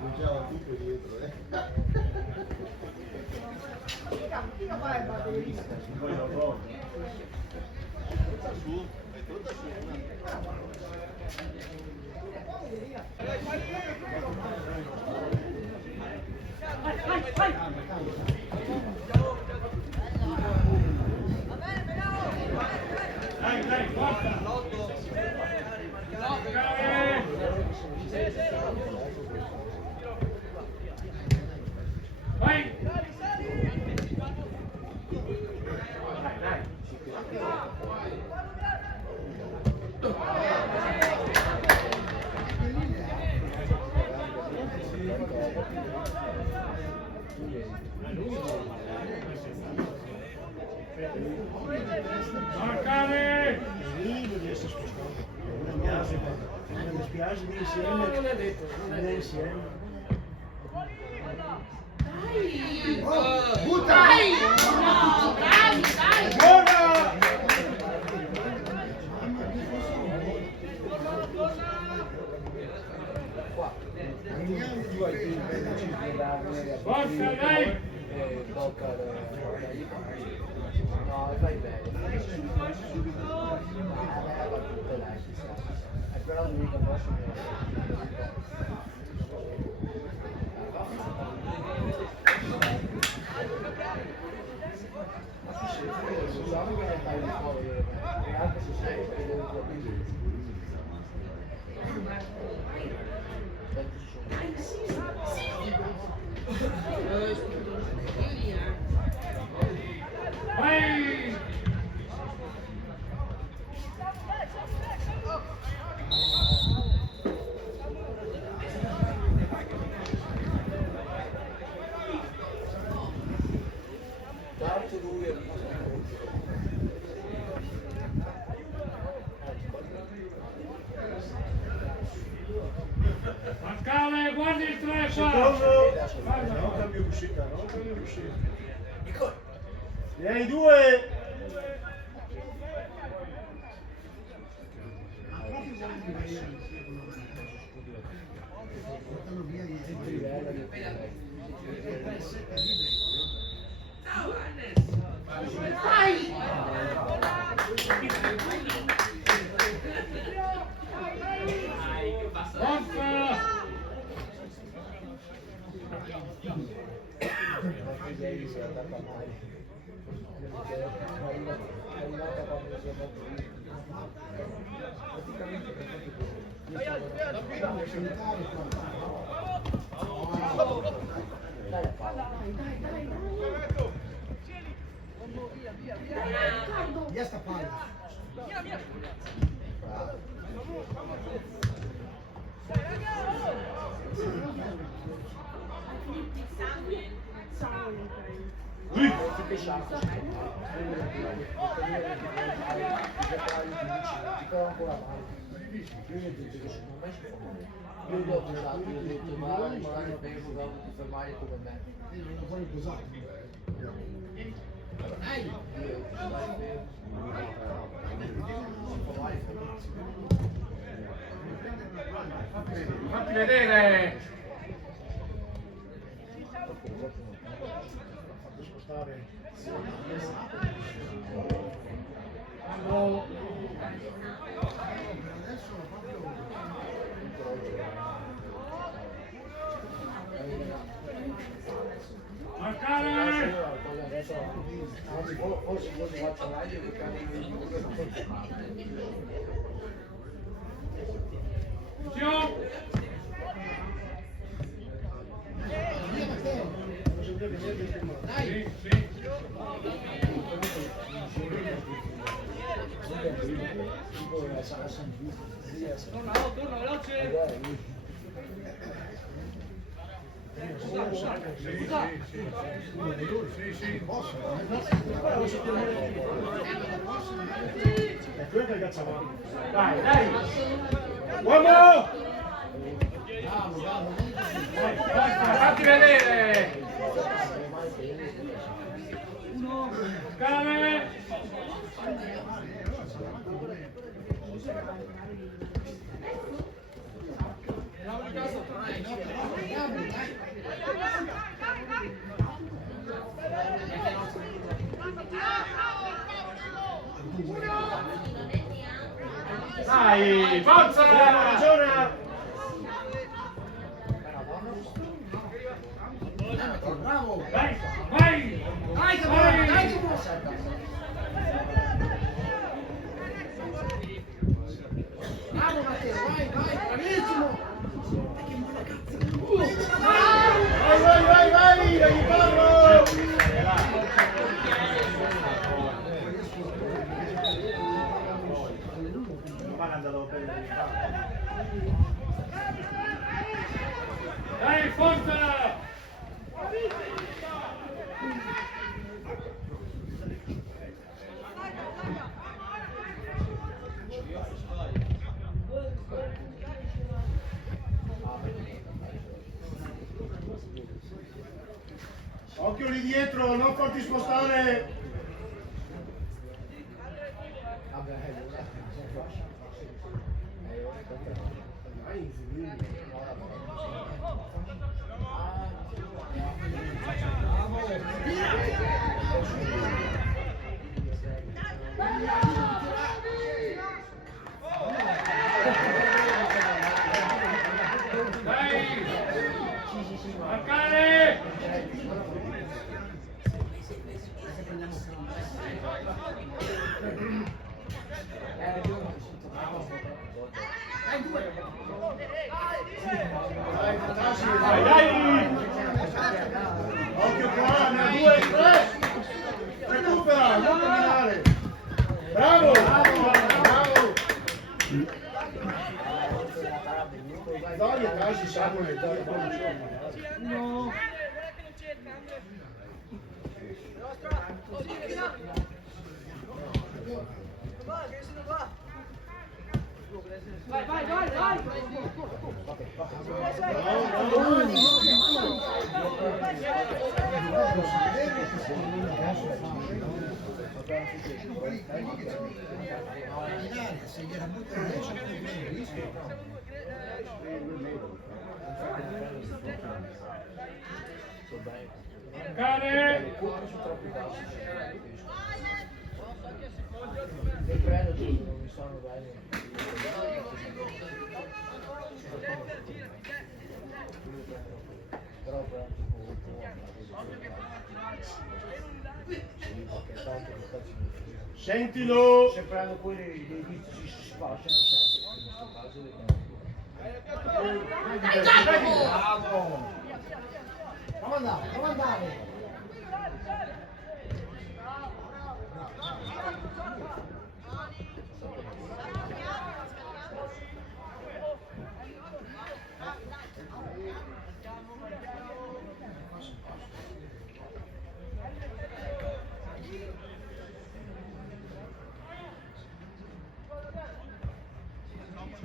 Bugiava tutto dietro, Poi lo provo. Su, è tutta su. Dai, forza! Vai! Marcare! Non mi spiace di insieme. Non è detto, non è insieme. Dai! Butta! Dai! No, bravi, dai! Buona! Forza, dai! No, fai bene. Però l'unica prossima Vai! Pascale, guardi il traccia! Non cambio uscita, non cambio uscita. Ne hai due! Dai! Forza! ieri si è andata male. Perché è arrivata quando si è fatto lì. Praticamente per fatto così. Dai la palla. Via sta palla. Ti pesciato. Però ancora male. Io mi ho detto che secondo me si fa male. Io gli ho pensato, gli ho detto magari per giocare ti fai male come me. Non vuoi posare. Io stai fermo. Si fa male. Fatti vedere! Fatto spostare. No. Marcare! Forse faccio meglio perché Zio! Sì, sì. Torna, veloce! Sì. È quello che cacciava. Dai! Uomo! Fatti vedere! Scale! Dai, forza! Ragiona! Bravo! Vai, vai! Dai, Capone, dai, Capone! Bravo Matteo, vai, vai, bravissimo! Vai, aiutarlo! Ma andato bene. Dai, forza! Occhio lì dietro, non farti spostare! Dai! Marcare! Dai, Tassi, Dai, dai! Occhio qua, ne ha 2, 3! Recupera, non terminare! Bravo! Bravo! Dai, Tassi, sanno le no. Vai, vai, vai, vai! Marcare! Le predatori non mi stanno bene. Però Sentilo! se prendo poi dei vizi si spacciano sempre, in questo caso Dai, Giacomo! bravo! Prova andare, prova andare!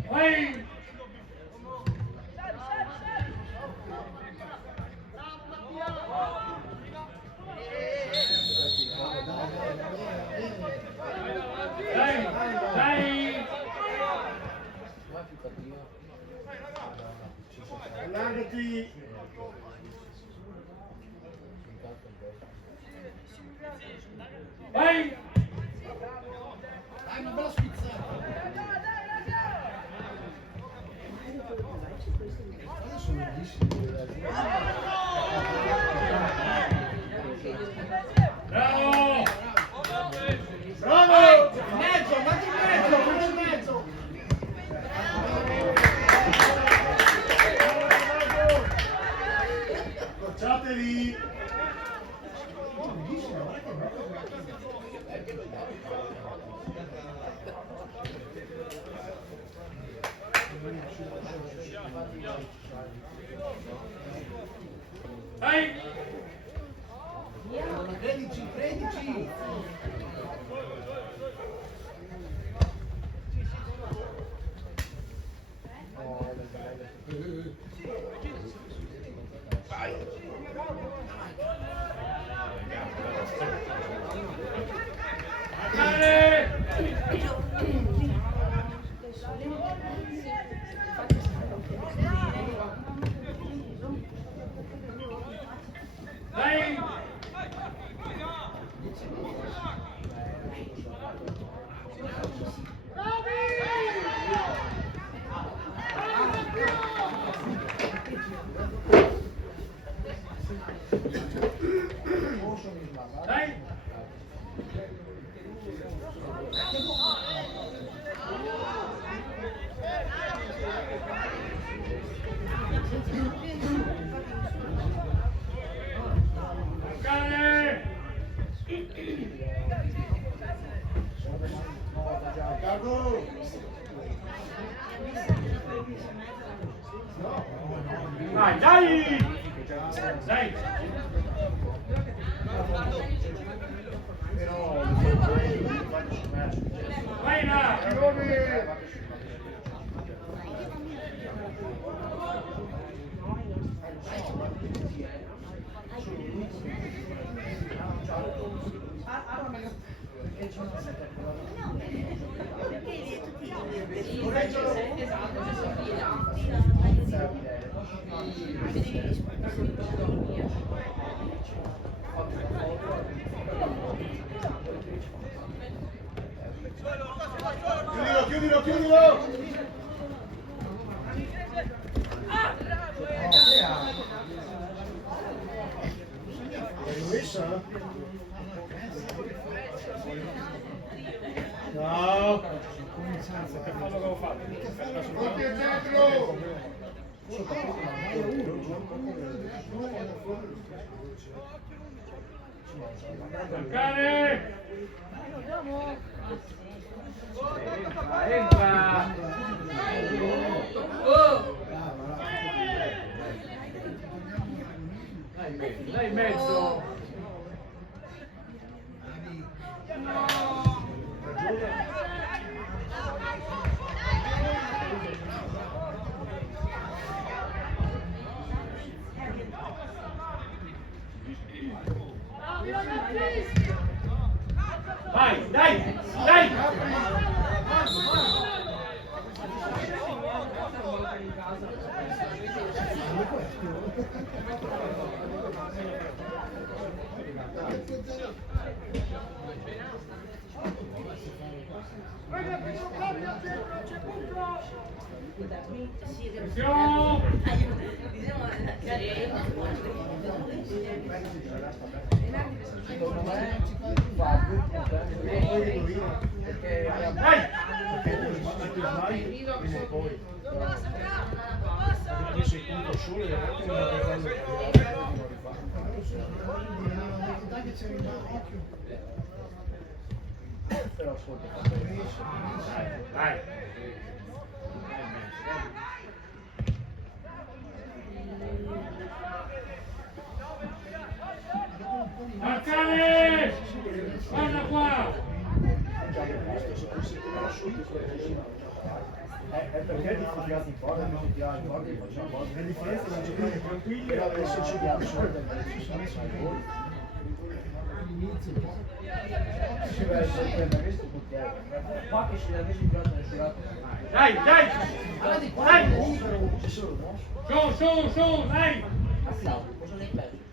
Vai! Dai, dai! Ma più cattivo. Allargati! Vai! Dai, una bella spizzata! Adesso non dici Bravo! Bravo! in mezzo, guarda in mezzo, guarda in mezzo! Accorciatevi! Vai! 13, 13! Marcare! Vai, dai! Dai! Vai là! Chiudilo, chiudilo! Messa? No! Che fallo avevo fatto? Tutti al centro! Mancare! Entra! Dai in mezzo! Vai, dai! Dai! Attenzione! Secondo me fa più punti perché Dai! però ascolta, Dai! Marcane! Guarda qua! È perché è diffidato in porta, non ti ha in porta e facciamo porta. La differenza da giocare tranquilli e adesso ci diamo soldi. Si vede sempre questo portiere. qua che ci l'avessi girato nel girato. Dai, dai! Dai! Libero ci sono, no? Su, dai! Applauso, cosa ne pensi?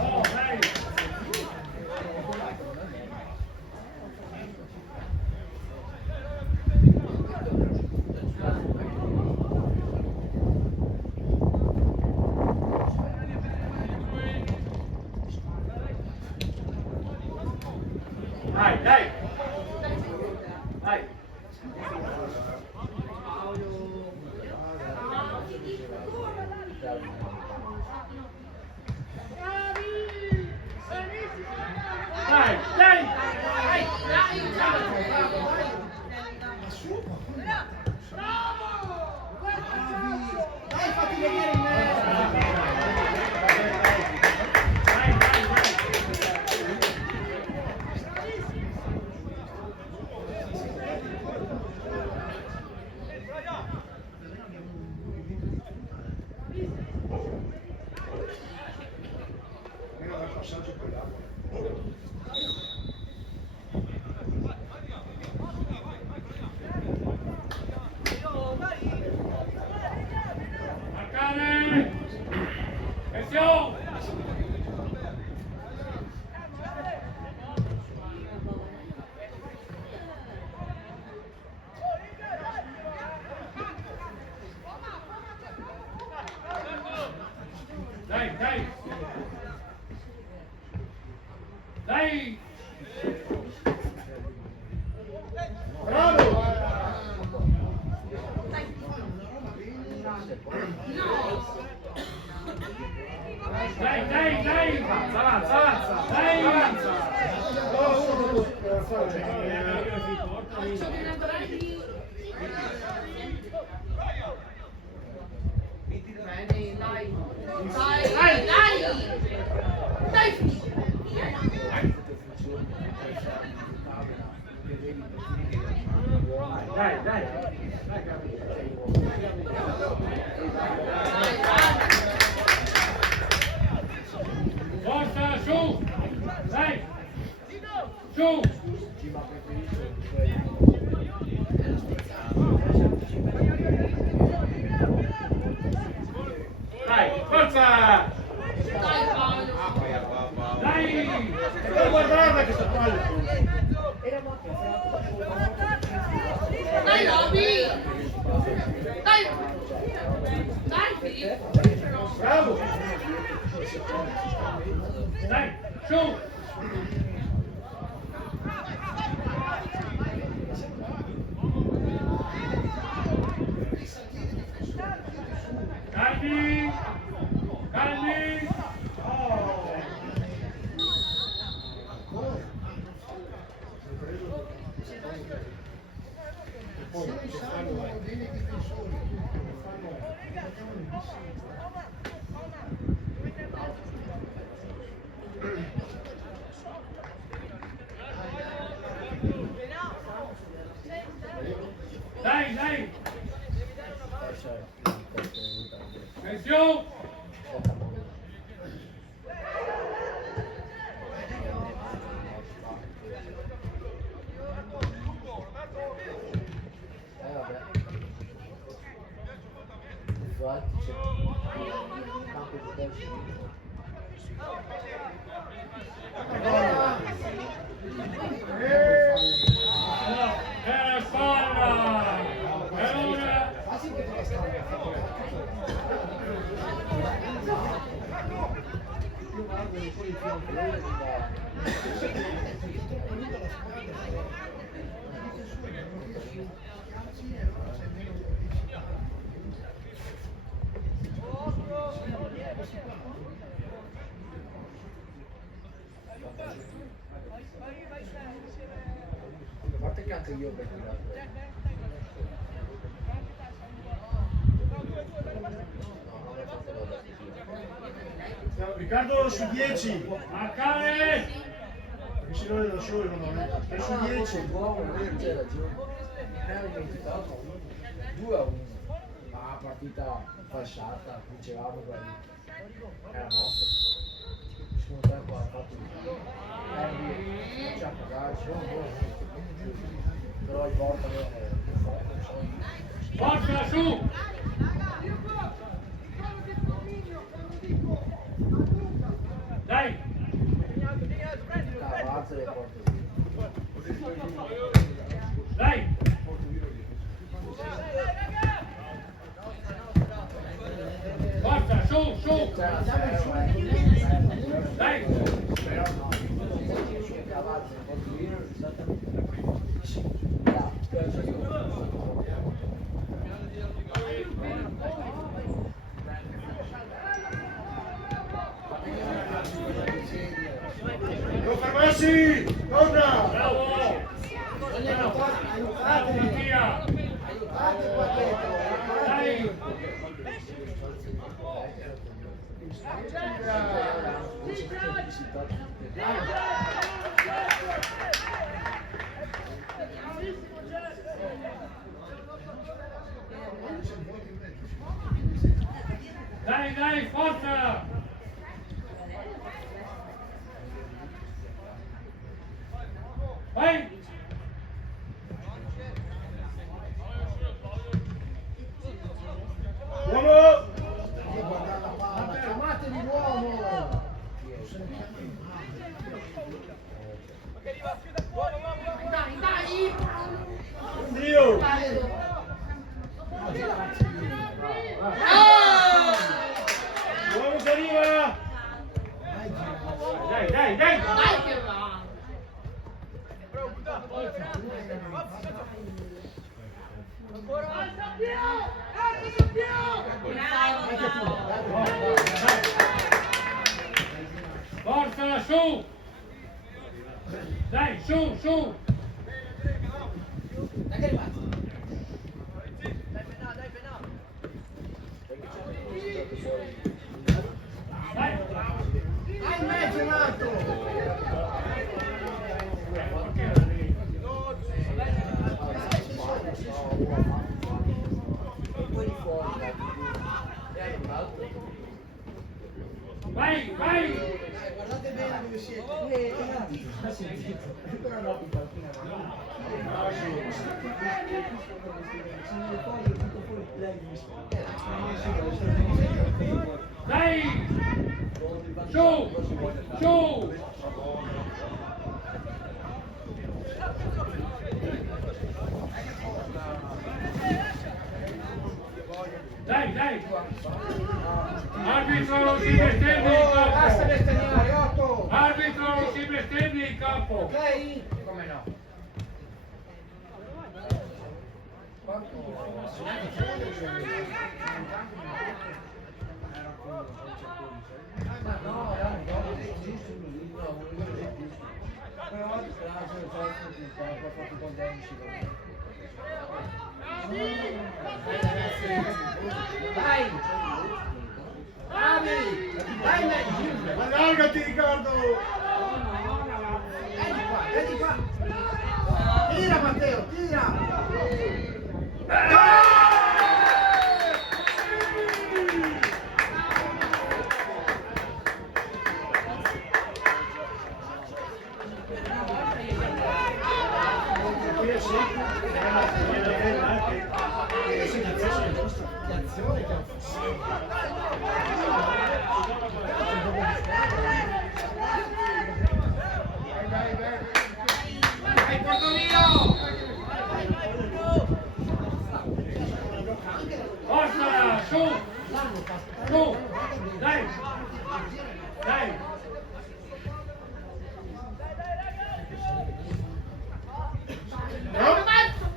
Oh, dai! Dai, dai! Dai! Dai, dai! Dai, fatti vedere in mezzo! Passaggio per l'acqua. Marcane! Forza, su! Dai! Su! Ma preferisco Dai, forza! Dai Paolo. Dai! E poi guardarla che sta palla. Dai Roby. Dai. Dai Filippo. Bravo. Dai, su! Calmi! Calmi! Oh. Dai, dai! lasciare Attenzione! vabbè. Infatti c'è il campo di calcio. Era spalla! E ora... A parte che anche io ho beccato. Riccardo su 10. Marcare! Si vede da solo, non è su 10. C'è ragione. Mi ha dimenticato 2-1. Ma la partita fasciata, dicevamo quelli. Era nostra. Secondo tempo ha fatto ci ha pagato, però il porta Forza, su! Dai! Cavazza le porte. Dai! Forza, su, su! Dai! Cavazza le porte. Non fermarsi! Torna! Bravo! Via! Dai! Dai, dai, forza! Vai! Uomo! Fermatevi l'uomo! Dai, dai. Andrio! Uomo che arriva! Dai, dai, dai! Dai che va. Forza, su! Dai, su, su! Dai! Hai mezzo nato! fuori, e hai un altro. Vai, vai! Guardate bene dove siete. Ragazzi, ha sentito. Però no, in panchina no. Dai! Su! Su! Dai, dai! Arbitro non si bestemmia in Basta campo! bestemmiare, 8. Arbitro non si bestemmia in campo! Ok? Come no? Ma no, dai, giusto lui, no, volevo dire più. Però ti piace, poi fatto con Denci. Dai! Bravi! Dai, Matt! Allargati Riccardo! Vedi qua. Tira Matteo, tira. Vai, Portomino! Forza! Su! Su! Dai! Dai! Bravo, Mazzo!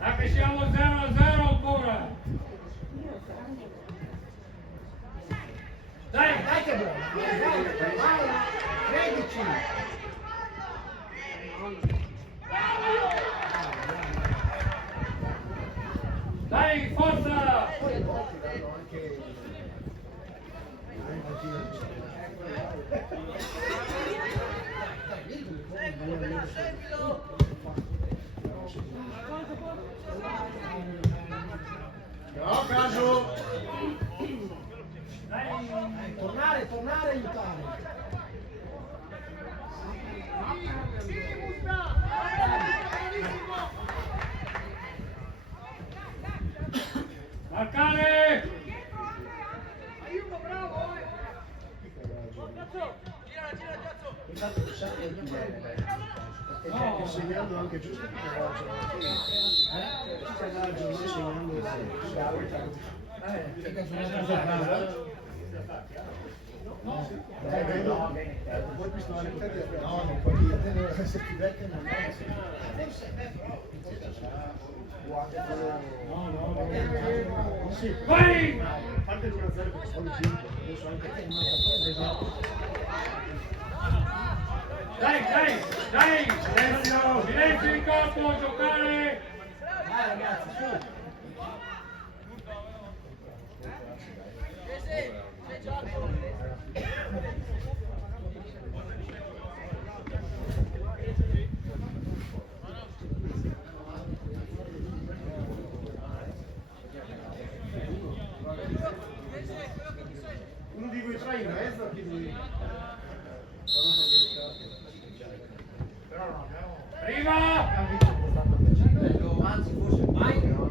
Anche siamo 0-0 ancora! Dai! Dai che buono. Vai. Credici. Dai, forza! No, caso! Tornare, tornare, aiutare. Marcare! Perché segnando anche giusto che segnando puoi pistolare no, non puoi dire se ti becca non è no, sì. Vai! A parte il 1-0 che sono 5, adesso anche Dai, dai, dai! Silenzio! Silenzio in campo, giocare! Dai ragazzi, su. uno di quei tre in mezzo che lui però non abbiamo Arriva! Anzi, forse mai. Tiena.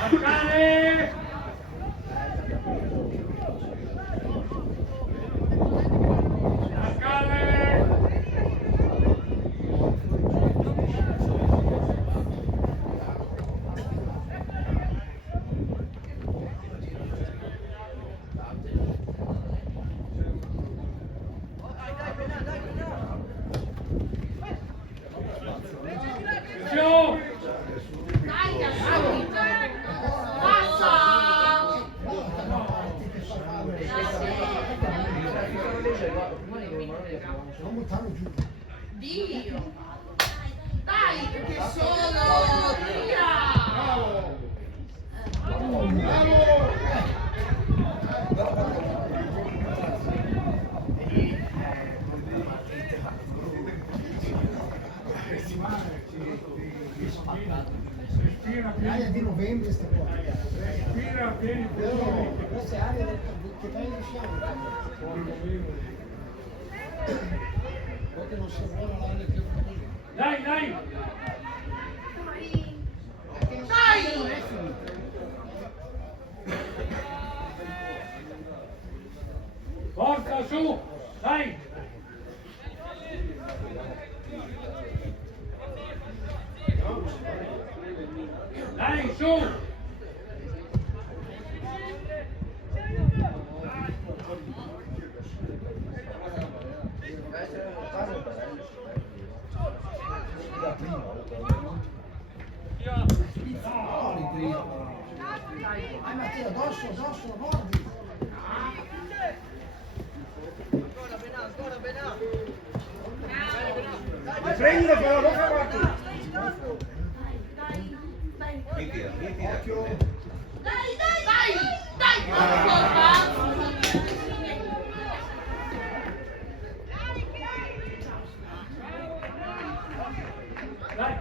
Marcare! Marcare! Cioè, guarda, prima di che non Non buttare giù. Dio! Dai, che sono! Via! Bravo! Bravo! Respira, L'aria di novembre sta qua. respira, vieni Però fuori. questa è aria che fai in fiamme. Perché non si vuole l'aria che Dai, dai! Dai! Forza su! Dai! Dai, su! Dai Mattia, addosso, guardi. Prendilo però, non fermarti! Occhio! Dai!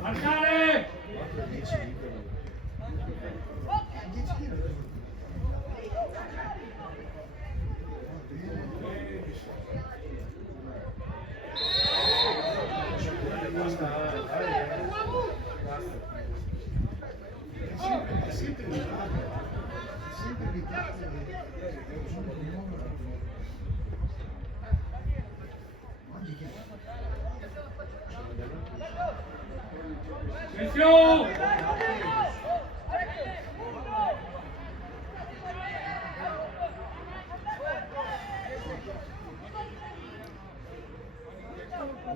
Marcare! È sempre evitato. È sempre evitato. Attenzione!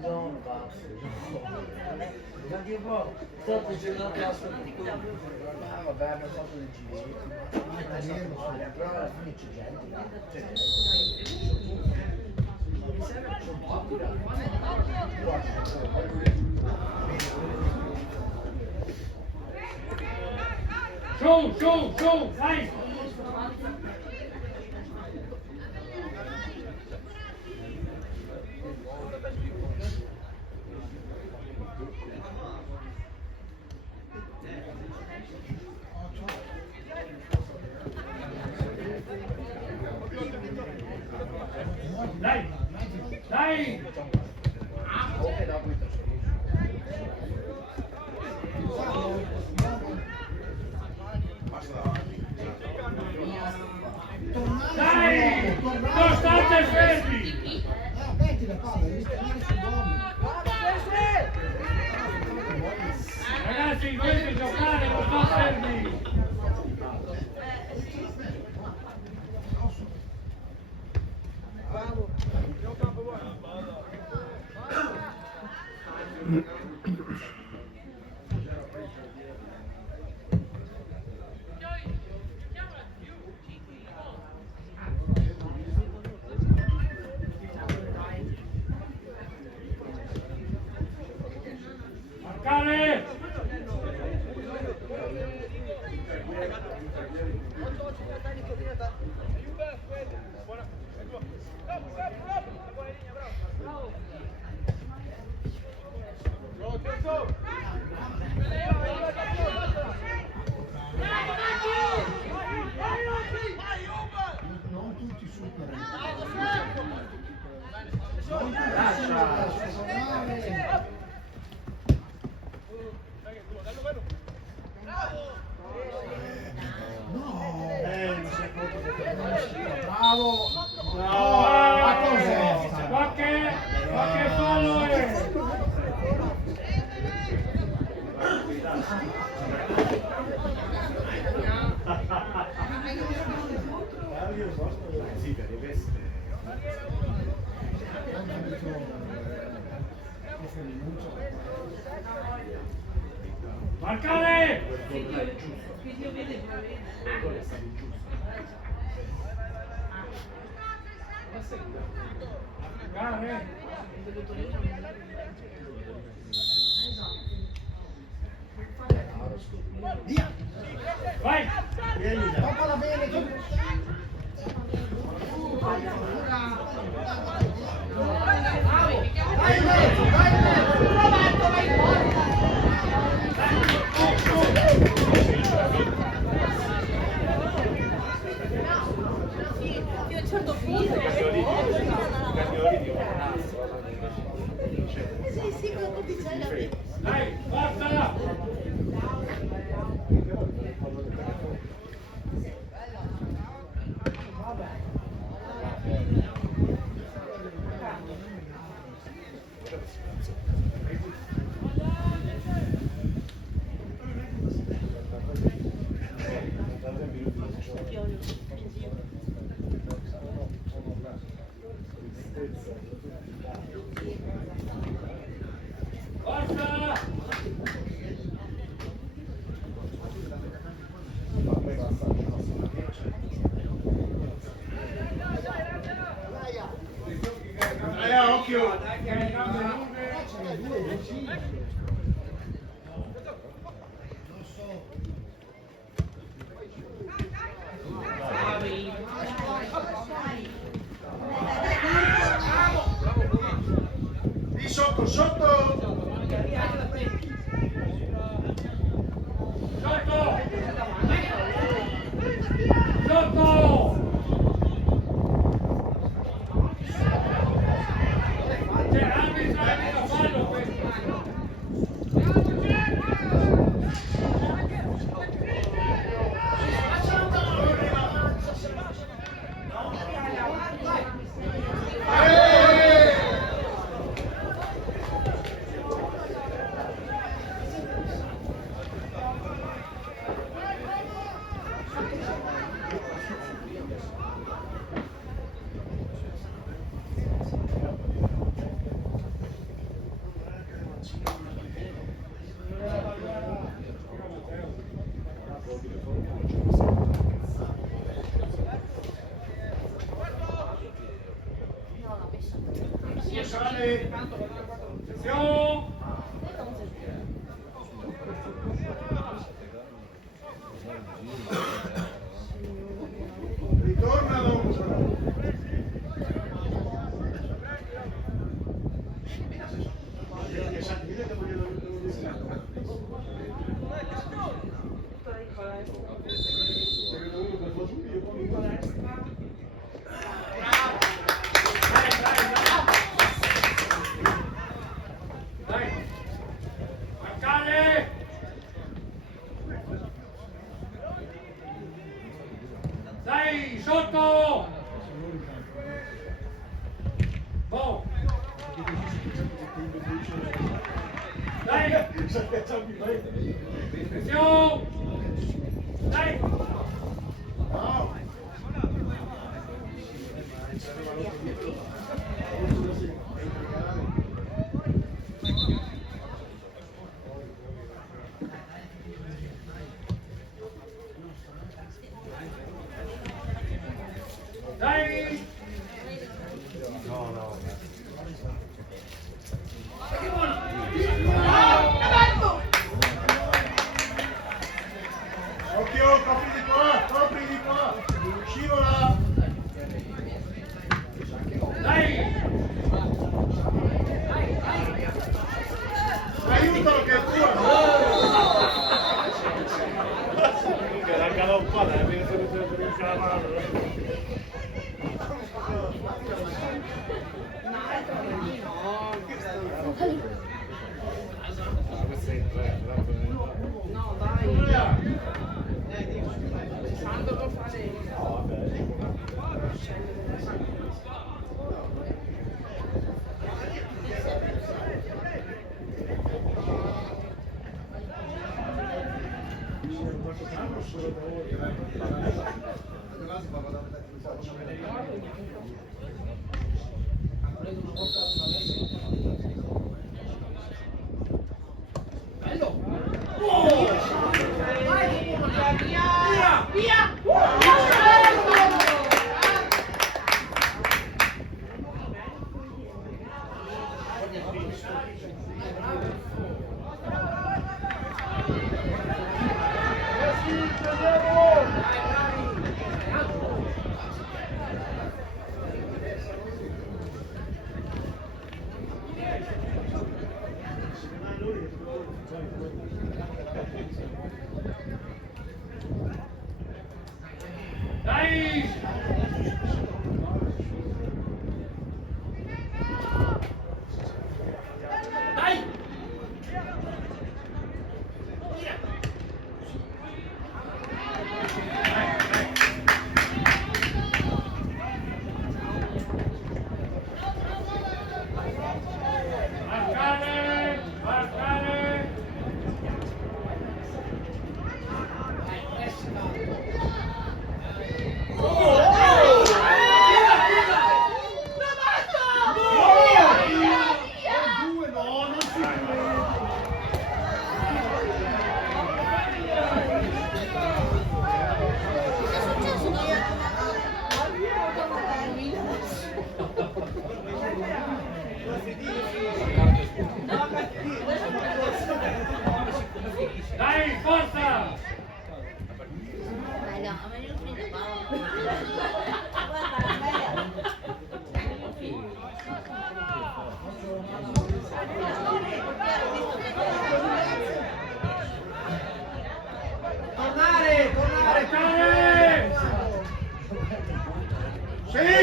No, basta, no. Perché poi tanto c'è una classe di vabbè, abbiamo fatto dei giretti. Però alla fine c'è gente, c'è gente. Mi serve sono Su, dai! Dai! Dai! Ok, dopo mi Dai! Non state fermi! Metti la palla, devi tornare sull'uomo. Ragazzi, dovete giocare, non sto fermi! Marcare! Non tutti superano. lascia. Bravo! Ma cos'è? Ma che fallo è? Marcare! Giocare. Vai! Vieni là. Toppala bene, che... Vai in mezzo, vai in mezzo! Provato, vai fuori! Fino a un certo punto. Sì, con la Dai, forza! Forza! Occhio! Lì sotto, sotto! Sotto! Sotto! C'è arbitro fallo questo! Attenzione! Ritorna dopo. Dai! Marcare! Dai, sotto! Boh! Dai! Attenzione! Dai! No. Dai! Occhio, copri di qua, scivola. Dai! Aiutalo che è tua. La galoppata, è venuto la mano. No, dai. Sandro lo fa lei. Vai, via! Via!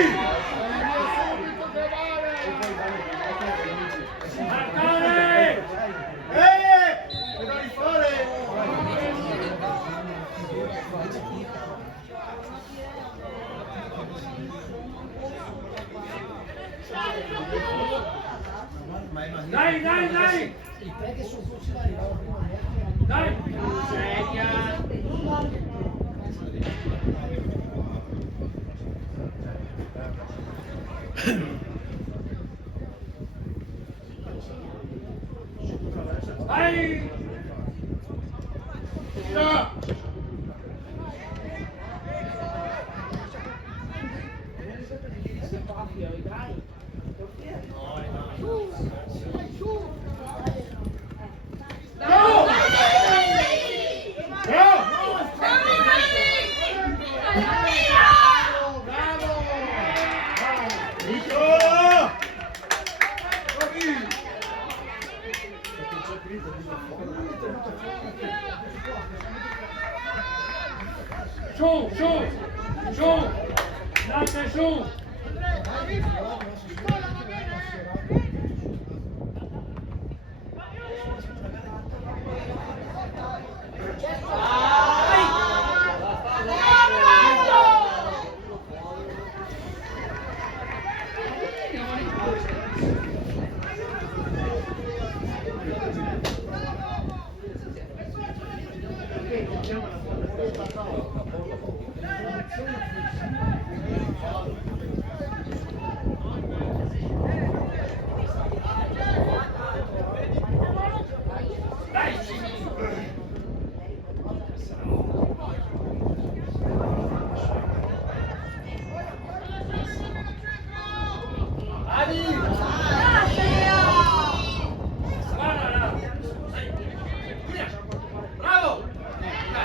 Subito che vale! Marcare! Che da rifare! Dai, dai, dai! Dai! Dai! Tira! No! Bravo! Nicola! Su, su! Su! Date su!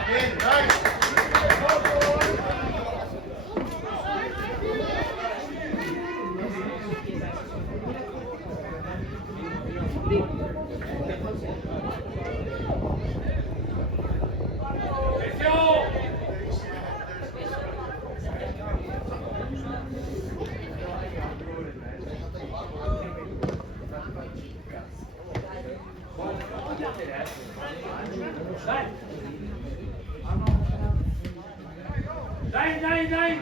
Bene, dai! Dai, dai, dai!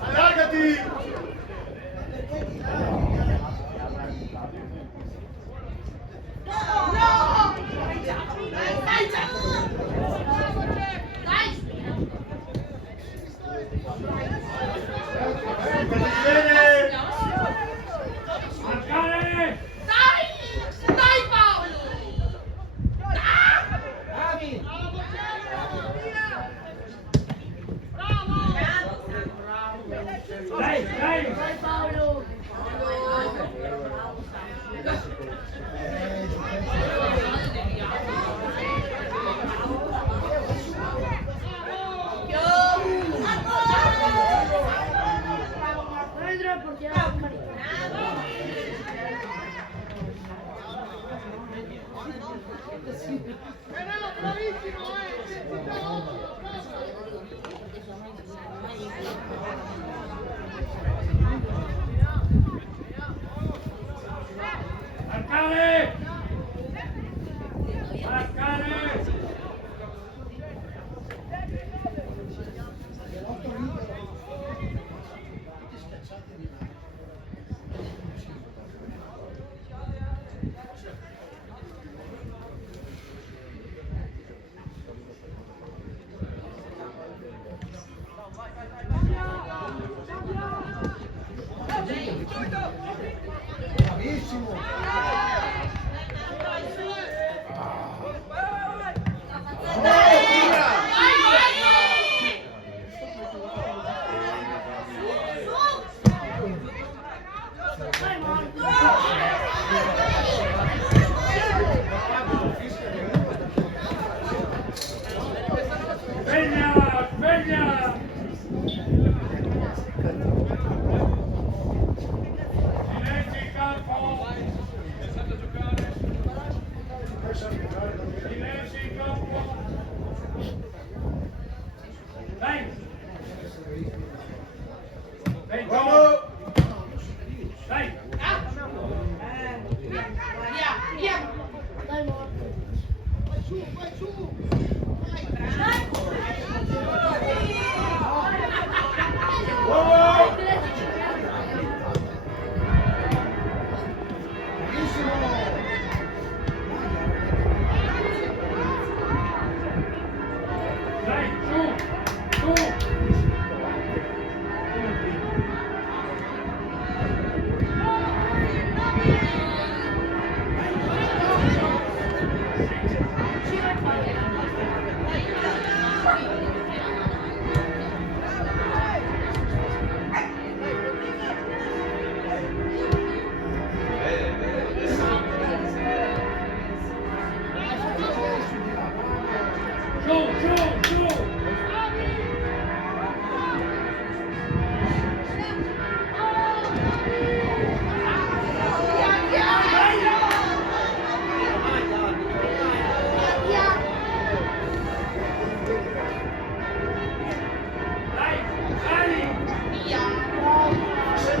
Allargati! Bene! Marcare! Dai, dai! Marcare! Marcare! Bravissimo!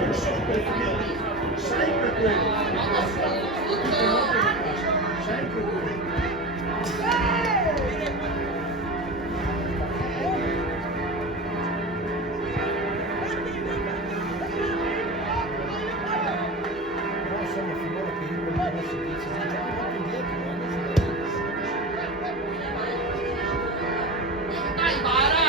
che sono preferiti, sempre quelli. Sempre quelli. Però insomma finora che io non si dice, si è già andato dietro, Dai, para!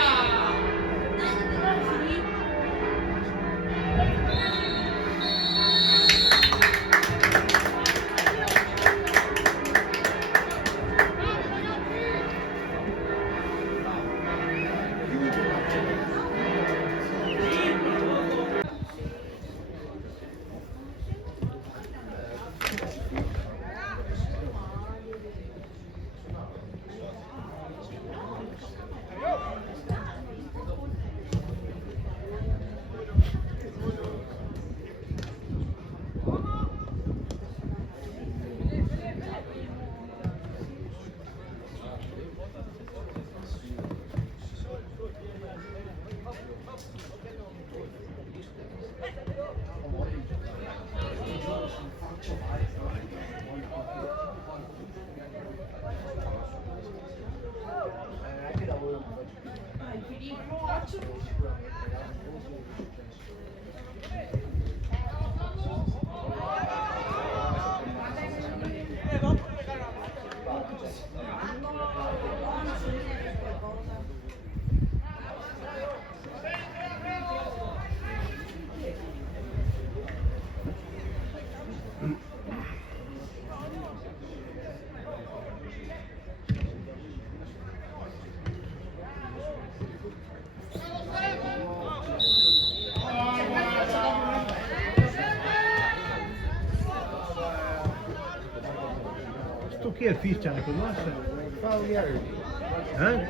Anche da voi non faccio più. Sto chi è il Fiscian che non sa? Eh?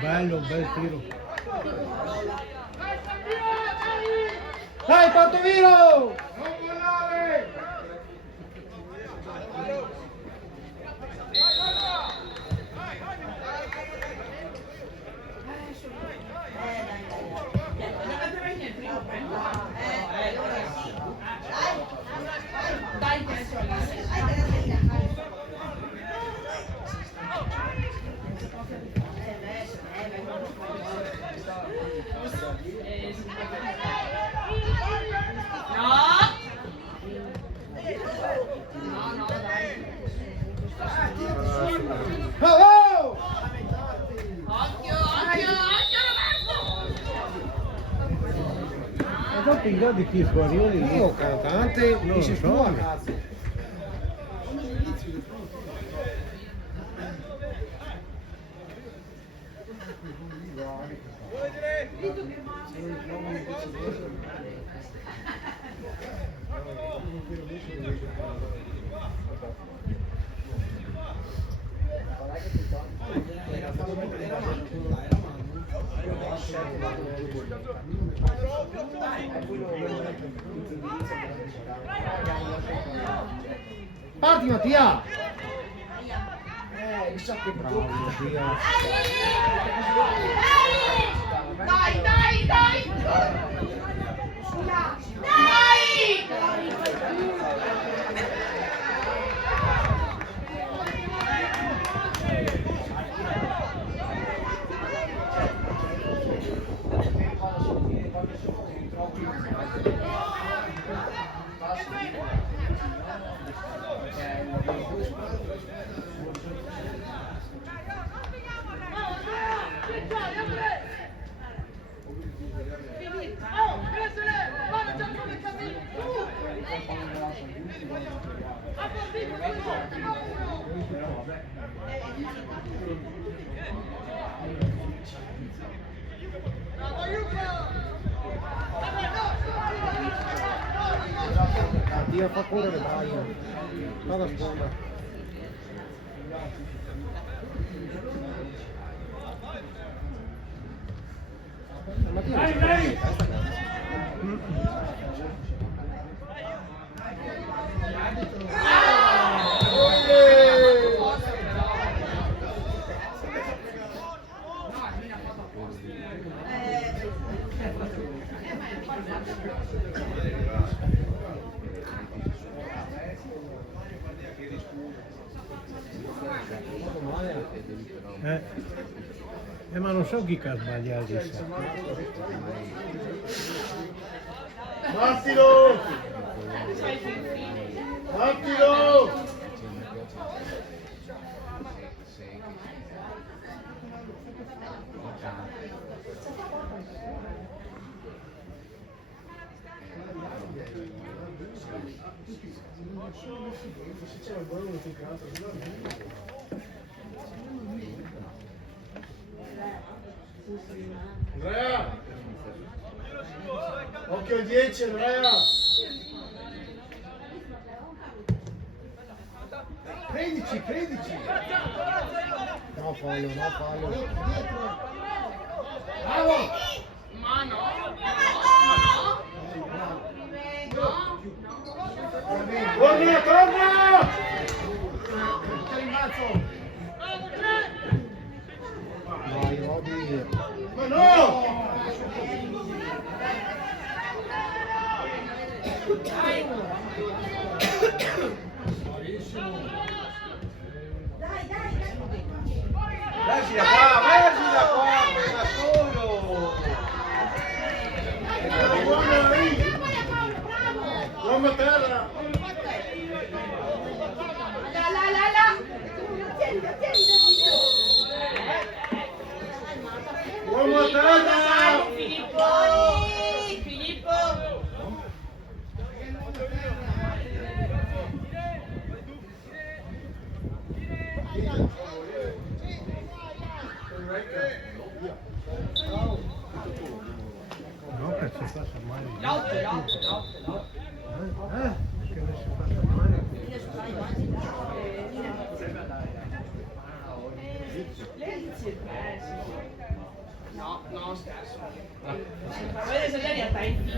Bello, un bel tiro. Dai, Pantomino! Non mollare! Oh! Occhio, occhio, occhio Roberto! so pigliato di chi sguarione lì. Io cantante Non lo dice so. tu ragazzi. Parti Mattia! Mi sa che bravo. Dai, dai, dai! Dai! Dio fa correre Brian. Fa da sponda. Dai, dai! Ma non so chi ha sbagliato adesso. Martilo! Martilo! Andrea! Occhio al 10, Andrea! Credici! No fallo, no fallo. Bravo! Ma no! Torna! Vai Roby. Ma no! Dai da qua, da solo! Uomo lì! Uomo a terra! Uomo a terra! Filippo! No, che si fa male. L'otto! Che non si fa male. No, scherzo. Ma vedete se lei a tempi.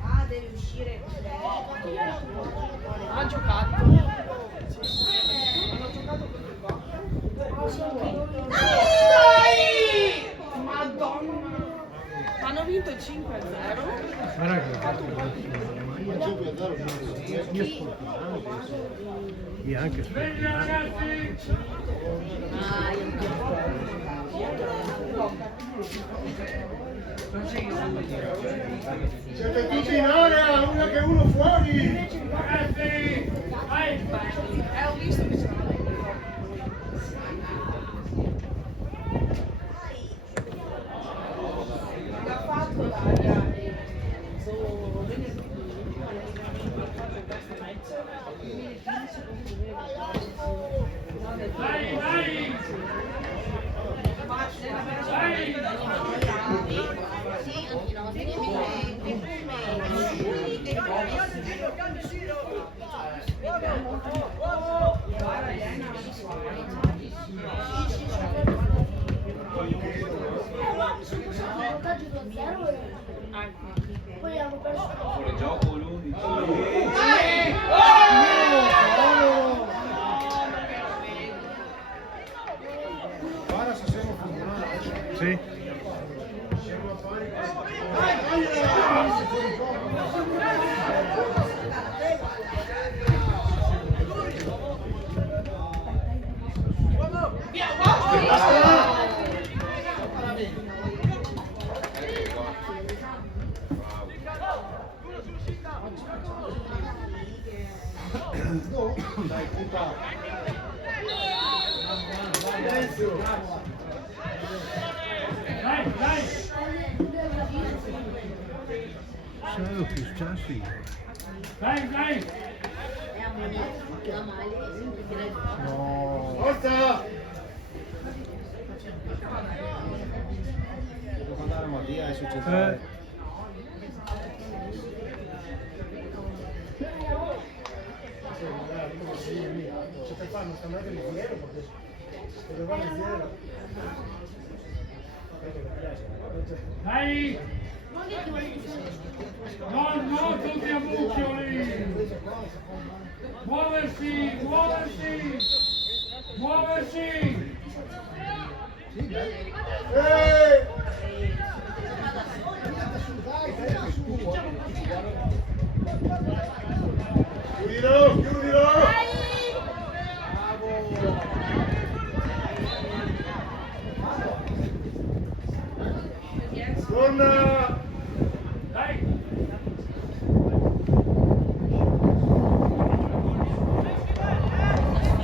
Ah, devi uscire. Ha giocato. Hanno giocato così qua. Dai! Madonna! Hanno vinto 5-0. Io sportivano penso. Io anche Sveglia sportivano. ragazzi! Siete tutti in area, una che uno fuori! Ragazzi! Vai! Ho visto che c'è. L'ha fatto l'aria. Vai, vai! Poi hanno perso. Fuori gioco l'11. Guarda se siamo funzionati. Sì. Siamo a fare. Dai, puta. Silenzio. Dai, dai! Sono più stassi. Dai, dai! No. Forza! Devo andare a Mattia e succede. C'è per fare, non sta andando in zero perché se doveva in zero. Dai! No, tutti a mucchio lì! Muoversi, muoversi! Muoversi! Chiudilo, chiudilo! Torna! Dai!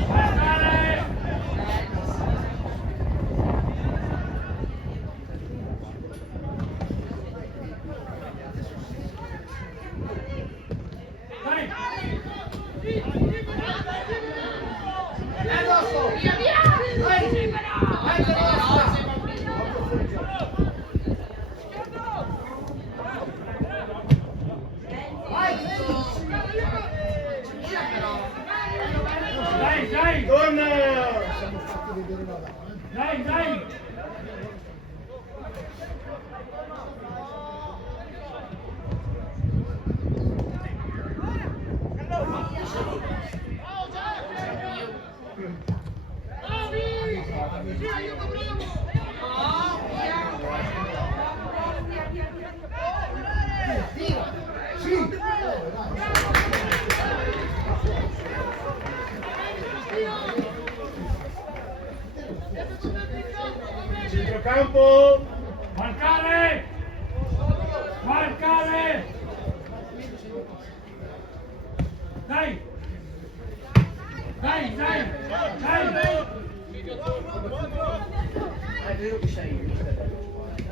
Guardare! Dai! Torna! Siamo fatti vedere la davanti. Dai! Centrocampo! Marcare! Marcare! Dai! Dai! È vero che sei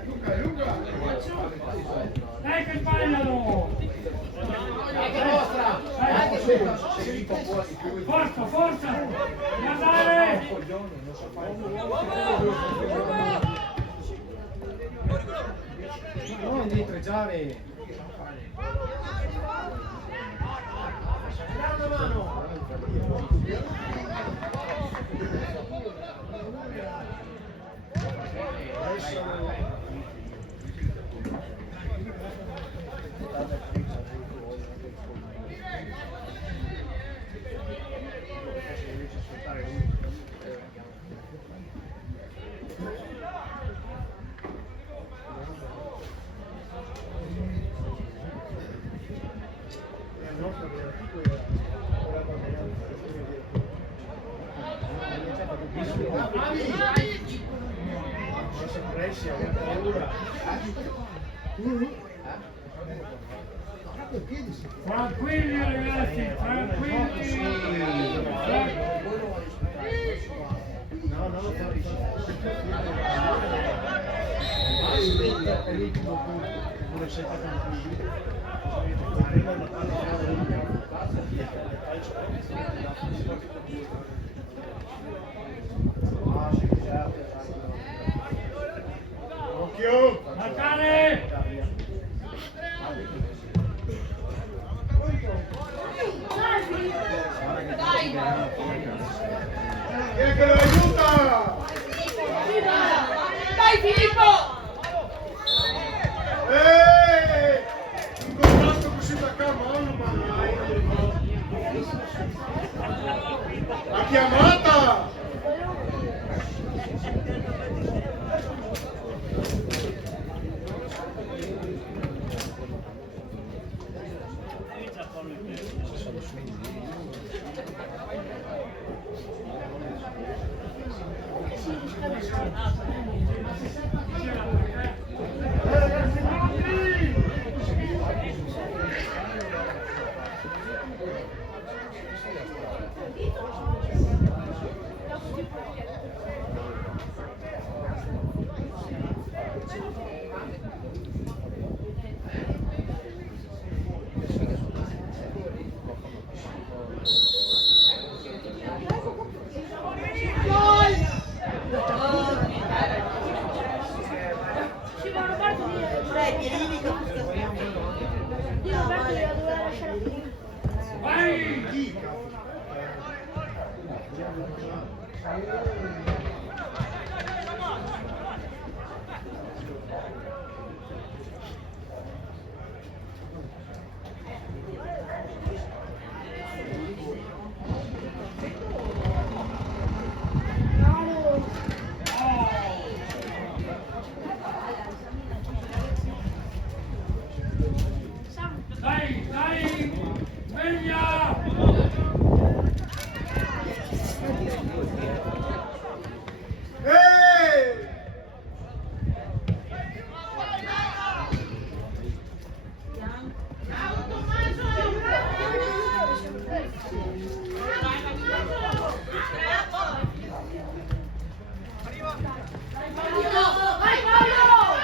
Luca! Dai che sbagliano! Forza! Guardare! No, indietreggiare. Dai una mano! È il nostro Tranquilli ragazzi, tranquilli. Occhio! Marcare! Chi è che lo aiuta? Dai Filippo! Un contatto così da mano, ma la chiamata! Ci vanno partire. Io Roberto gliela dovevo lasciare qui. Vai! Dai, dai! Sveglia! Vai Paolo!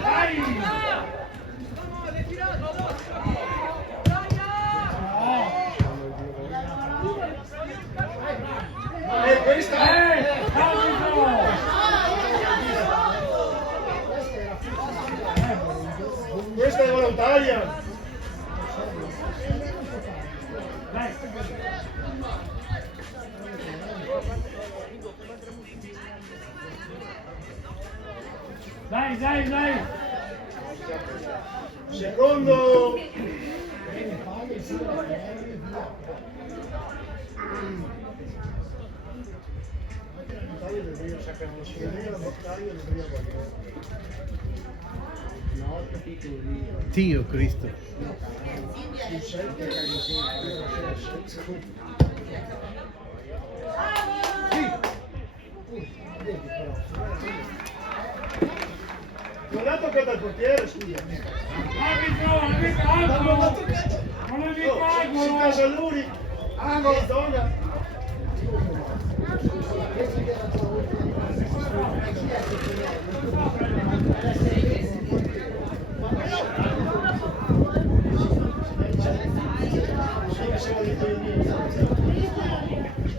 Dai! Questa Arbitro! è volontaria! Dai! Dai, dai, dai! Secondo! Dio Cristo. Non ha toccato al portiere, scusa. Arbitro, arbitro, angolo! Non è Si angolo! casa lui. Angolo, zona.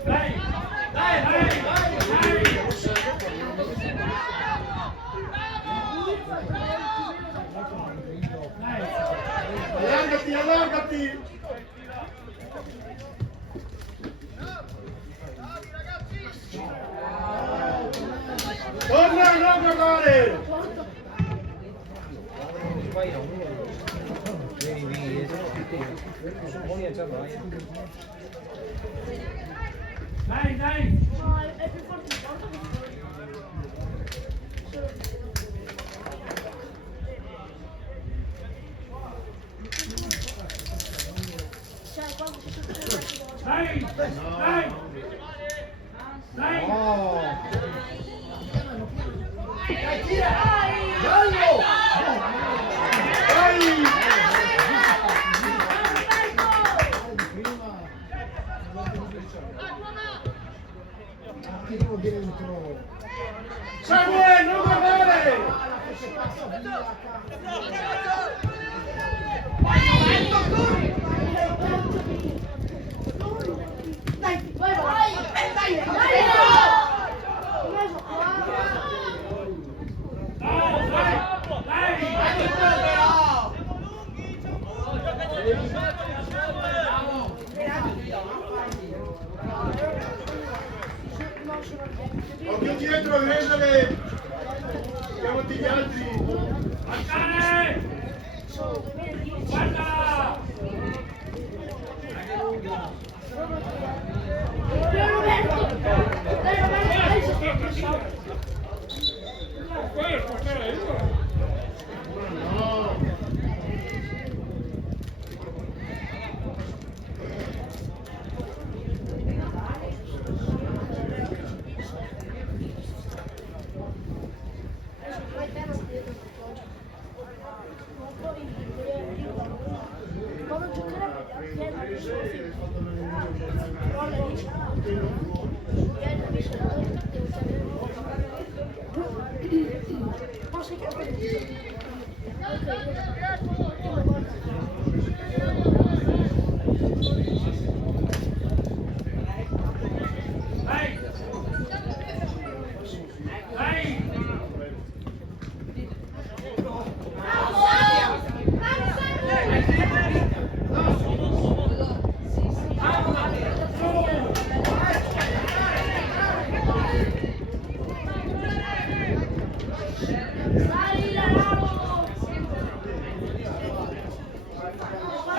Dai! Dai, dai! Dai! Allargati, allargati. Torna, non guardare. Dai, dai! No, è più forte di tanto che Dai! Dai! No! Dai, tira! Bello! Dai! Che devo dentro? Samuel, non guardare! Dai, vai, vai! Dai, dai! Occhio dietro, Gresale! Siamo tutti gli altri! Andare! Guarda! Dai, Roberto! Dai, Roberto! Poi il portiere aiuta! No! Quando giocare Dai! Dai!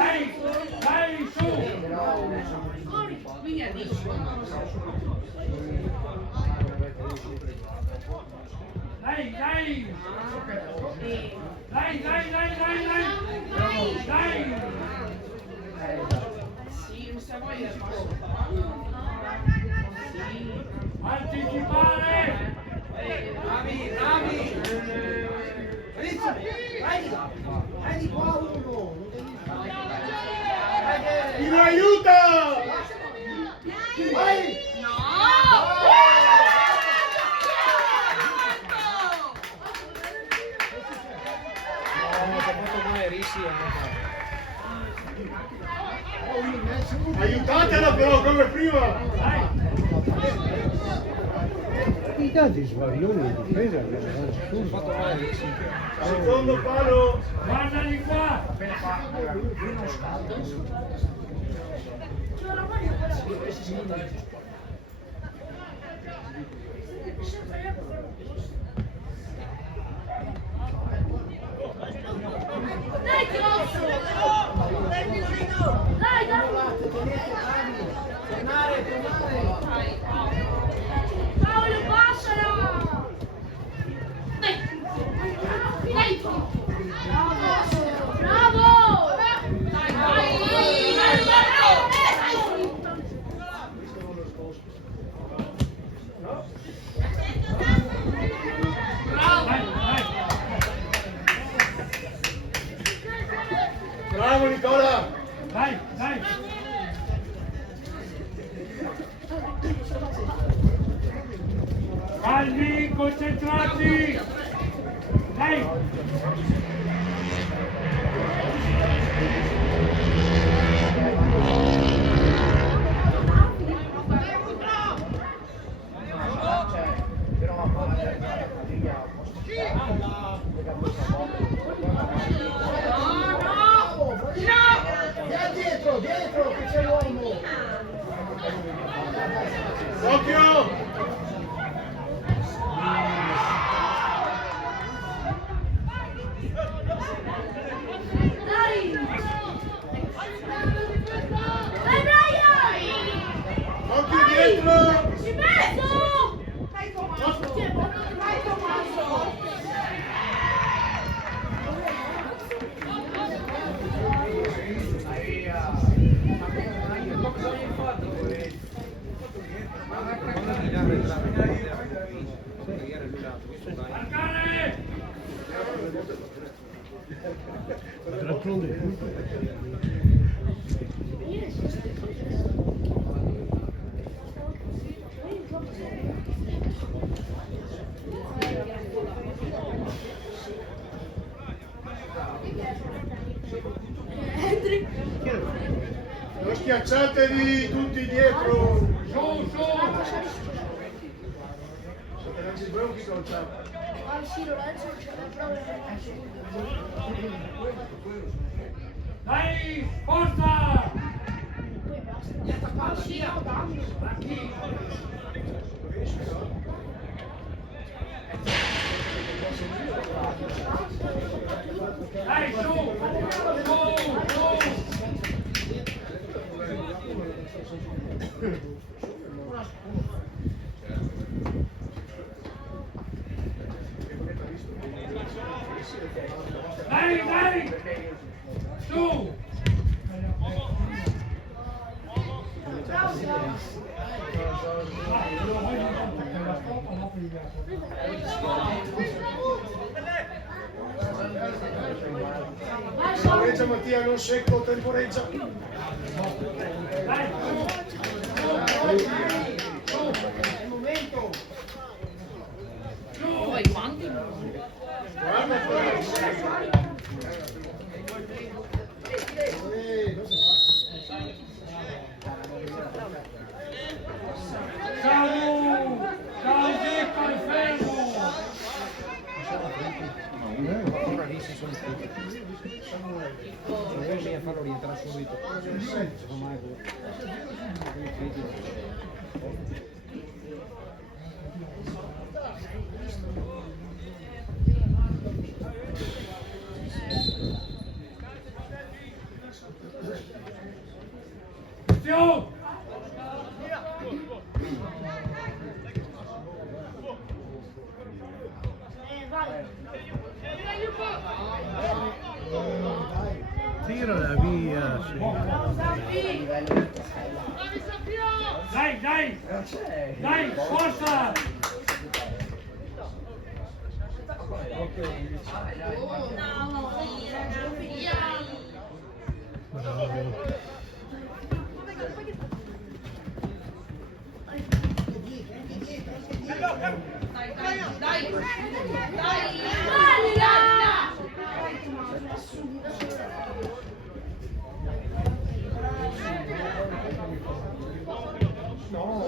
Dai! Dai, su! Dai, dai! Dai, dai, dai, dai, dai! Dai! Anticipare! Vai di qua uno! Chi lo aiuta? Vai! Aiutatela però come prima! I tanti sbaglioni di difesa che Secondo palo! Guarda di qua! Dai, grosso! Dai, dai! Paolo, passala! Dai! Dai! Bravo! Bravo! Dai, Bravo Nicola! Dai, dai! Calmi, concentrati! Dai! Dietro, dietro, che c'è l'uomo! Occhio! dai! Dai, Brian! Occhio dietro! Ci penso! Dai, Tommaso! Dai, Tommaso! D'altronde Non schiacciatevi tutti dietro. Su, su! Anzi, voi un piccolo ciao. Dai, forza! Dai, su! Su, su! Dai, dai! Su! Temporeggia Mattia, non secco, temporeggia. Dai, È il momento. Poi quanti? Guarda ciao! Ciao Zecco, al fermo! Ora lì si sono iscritti. Dovevi a farlo rientrare subito. Secondo me Attenzione! tirala via. Sì. Dai, dai! Dai, forza!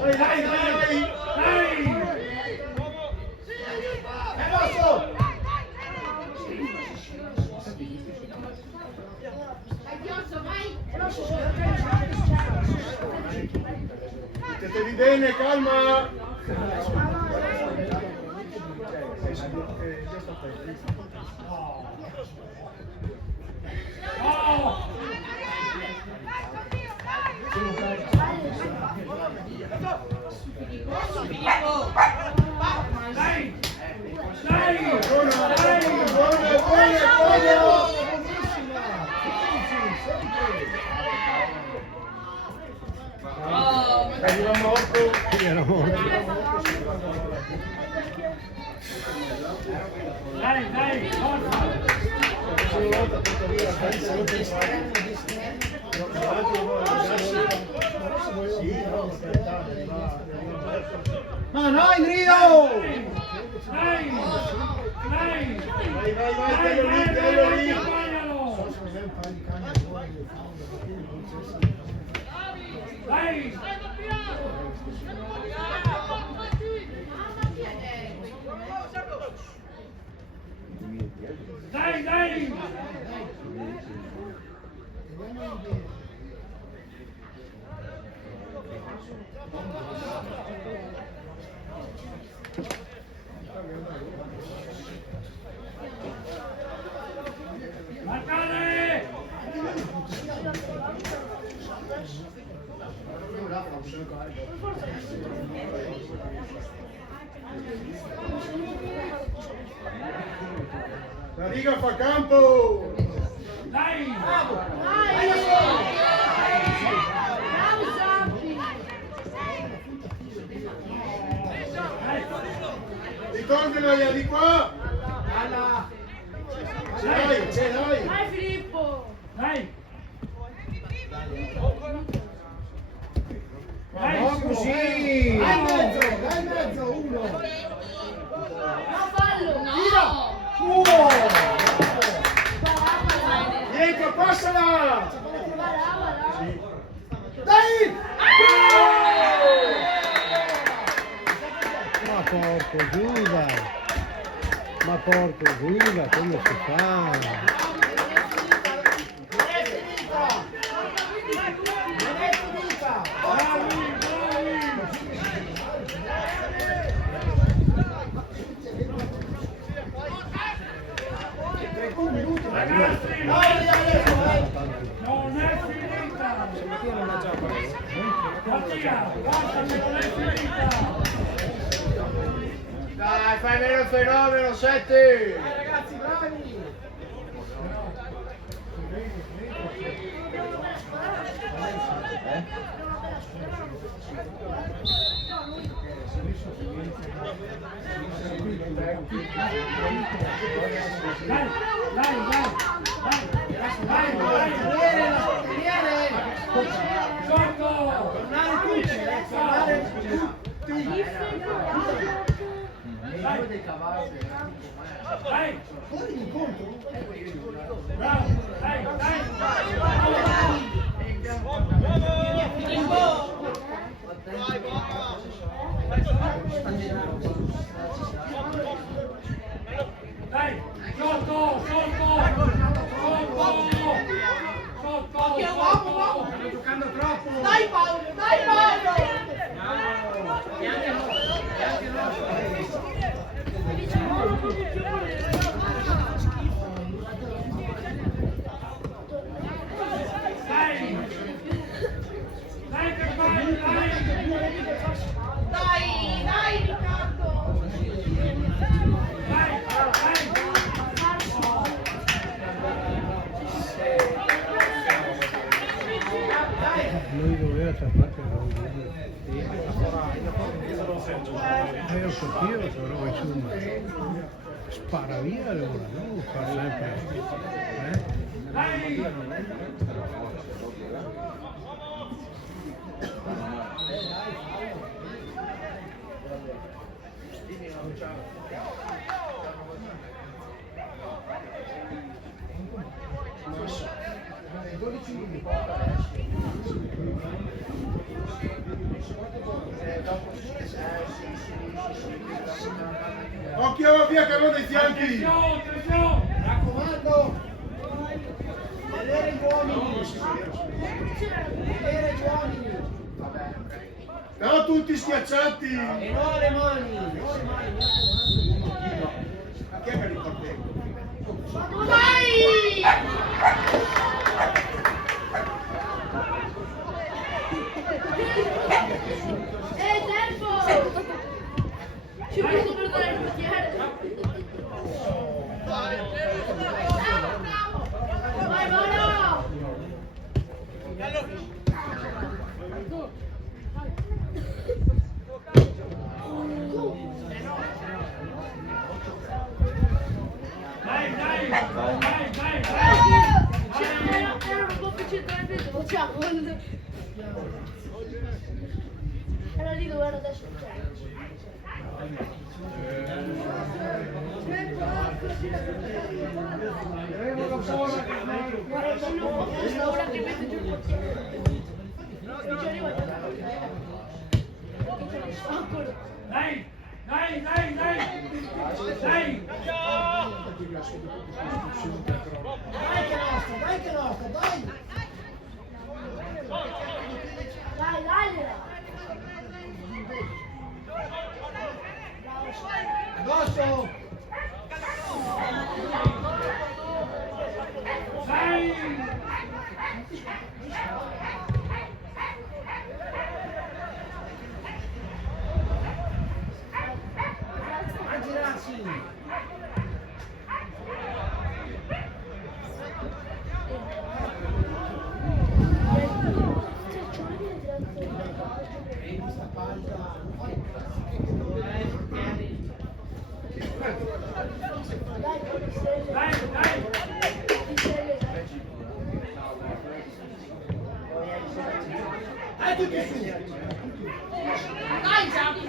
Dai, dai, dai! Dai! È vostro! Mettetevi bene, calma! Oh! Dai! Dai! Buona, Dai! buona, buona, buona! Arriva morto! Era morto. Dai, dai, forza! Ma no, in Rio! Dai! Dai! Vai, vai, vai, Dai, taglio lì, dai, taglio dai, lì! accompagnalo! Dai! Dai, dai! Marcare! La riga fa campo! Dai! Ritornala di qua! Ce l'hai, ce l'hai! Dai! No, così! Dai in mezzo, uno! No, fallo! No! Dietro, passala! Dai! Ma porco Giuda! Ma porco Giuda, come si fa? Ragazzi! Non è finita! Mattia, guarda che non è finita! Dai, fai meno il fenomeno, 7! Ragazzi, bravi! Dai Paolo, dai Paolo! Dai Riccardo! Lui doveva tappare io so io però insomma spara via allora, non fa sempre. Occhio, via che avevo dei fianchi! Raccomando! Vedere gli uomini! Vedere gli uomini! Però tutti schiacciati! E non alle mani! Non alle mani, mi raccomando! A chi è che li portevo? Dai! Tempo! Ci vedo per dare il portiere! Vai, Moro! Era un po' più centrale, facciamo. Era lì dove era adesso. Questa ora che mette giù il portiere. Non ci arriva ancora. Dai! Dai che nostra, dai! Dai! Addosso! A girarsi! tutti su. Dai, Gianni!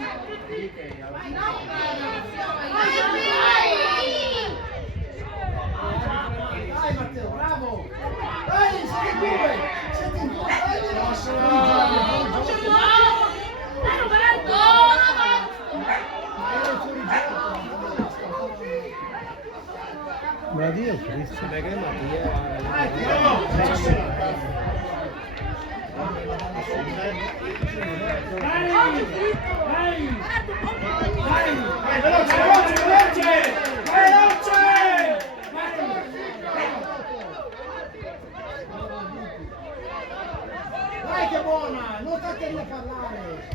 Dai Matteo, bravo! Dai, siete in due! Siete in due! Dai, Roberto! Ma Dio Cristo. Dai, Veloce, veloce, veloce! Veloce! Dai che buona! Non state lì a parlare!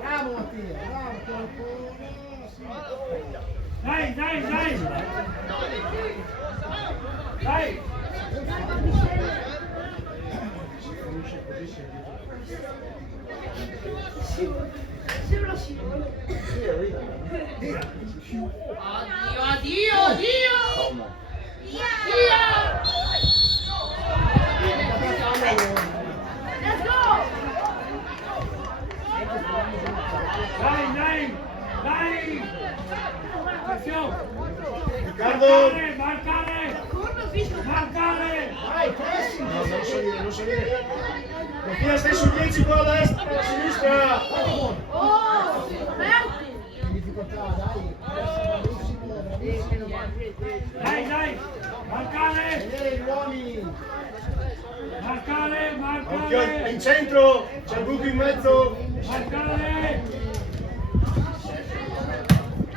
Bravo Mattia, bravo! Dai, dai, dai! Dai! Addio, addio, addio! Via! Let's go! Dai, dai! Dai! Attenzione! Riccardo! Marcare! Marcare! Dai, pressing! No, non so dire, non so dire. Mattia, stai su 10 qua a destra, a sinistra. Oh! Aperti! In difficoltà, dai! Bravissimo, bravissimo! Dai, dai! Marcare! Vedere gli uomini! Marcare! Occhio, Marcare! in centro, c'è il buco in mezzo. Marcare!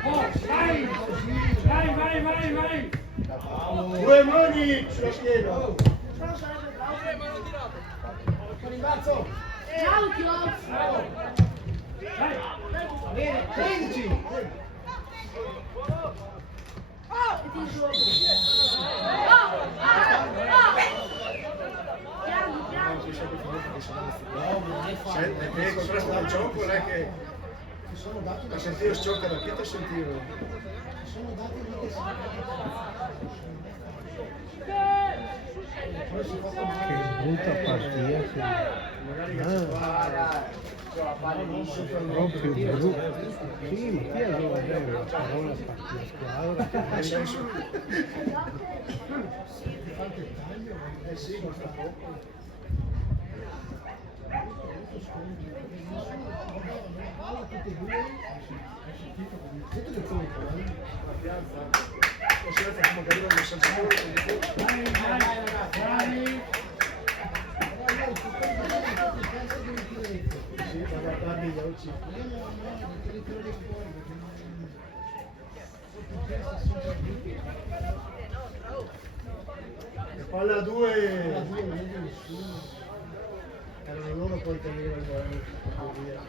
Oh, vai! Vai, vai, vai, vai! Due mani sulla schiena. Con il balzo! Ciao, Chio! Dai! Bene, 13! Questo resto del gioco non è che Sono dati a sentire sciocca da chi ti sentire. sono dati lì che si poi si fa Che male. brutta partita. Proprio brutta. Sì, Mattia doveva avere una parola partita squadra. Nel senso, Sì, costa poco. Tutti e due. Detto che poi considerate che magari non si alza molto. Dai, dai, dai! Sì, da guardarli gli occhi. E palla a due. Erano loro poi che venivano via.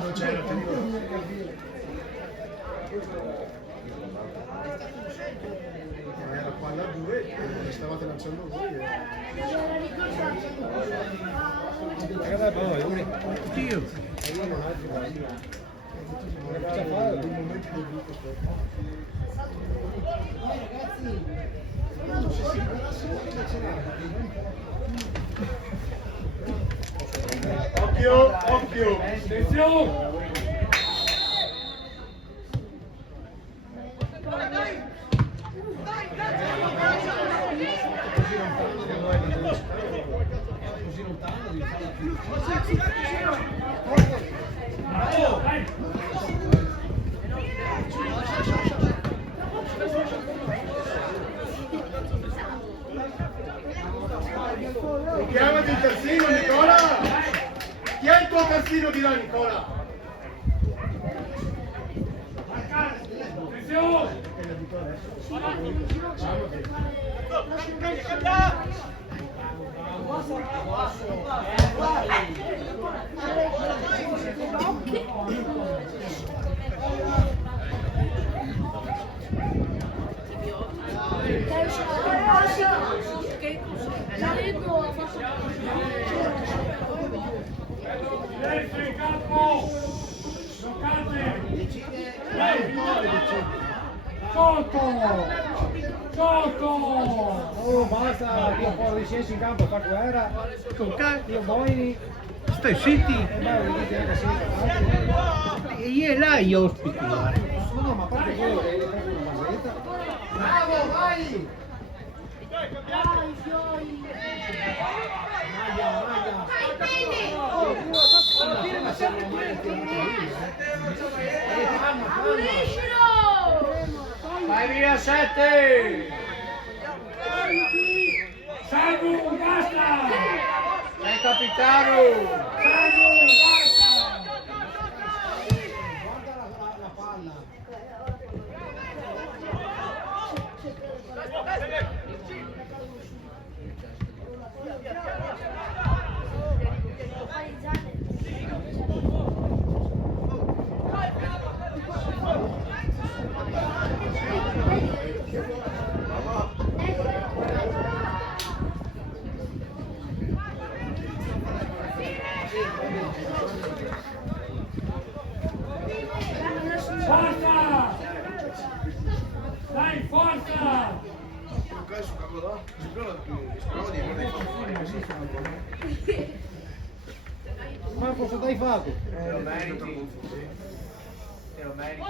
Non c'era, ti dico. Ma era palla a due e stavate lanciando voi. Dio. Occhio, occhio. Attenzione! Bravo, dai! Chiamati il terzino, Nicola! Chi è il tuo terzino di là, Nicola? Marcare! Attenzione! Silenzio in campo! Giocate! Dai! Sotto! Oh, basta, io fuori sceso in campo a far guerra. Con ca- Io Boini, Stai zitti. e beh, vi dite che sì, E io là gli ospiti. guarda. no, ma a parte quello che è proprio una maglietta. Bravo, vai! Dai, Fiori! Puliscilo! Vai via 7! Salvo, basta! Sei capitano! Salvo, basta! Forza! Dai, forza! Ma cosa dai fatto? Te lo meriti. Te lo meriti.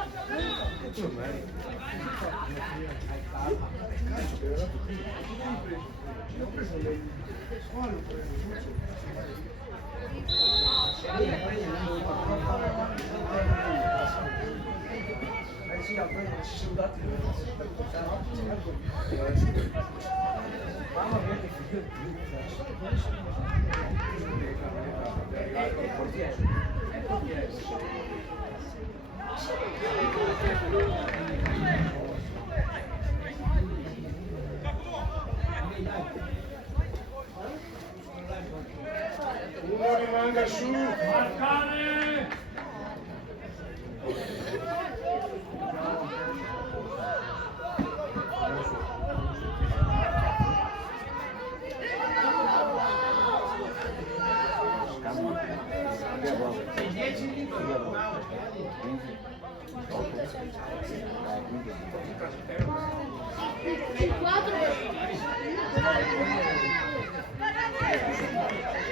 Uno rimanga su! Marcare!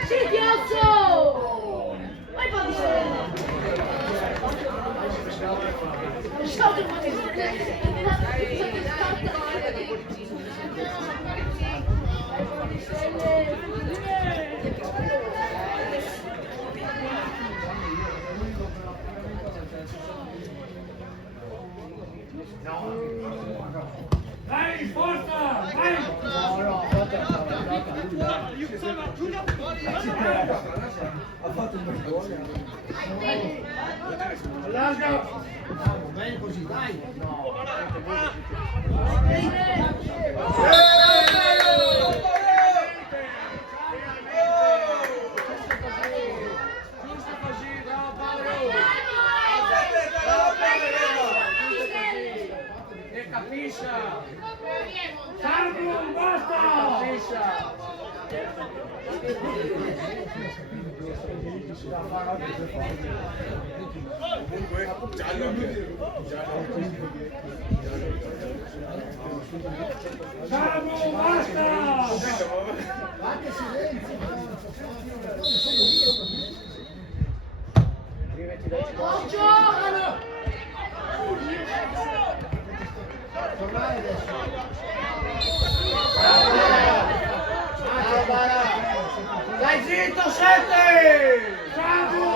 Sì, Piazzo! Vai poi Dai, forza! Dai! Ha fatto un bel gol. Allarga! Bene così, dai. Giusto così, bravo Paolo! E capisca! Salvo, basta! Capisca! Salvo, basta! Non giocano! Dai zitto, 7! Salvo!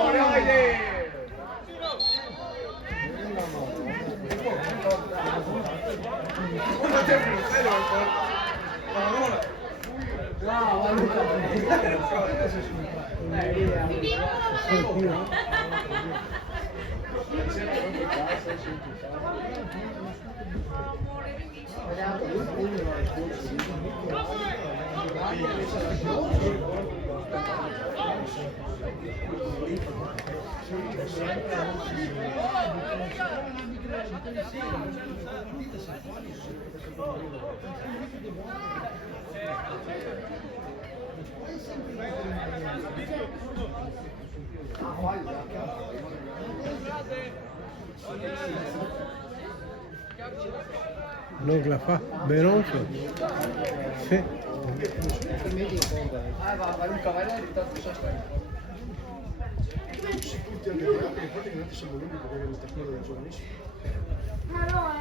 Non la fa? Beronzo? Sì. Va Luca, vai là e intanto so aspetta. Tutti anche gli altri, infatti che noi siamo l'unico che aveva il tecnico dei giovanissimi. Ma no,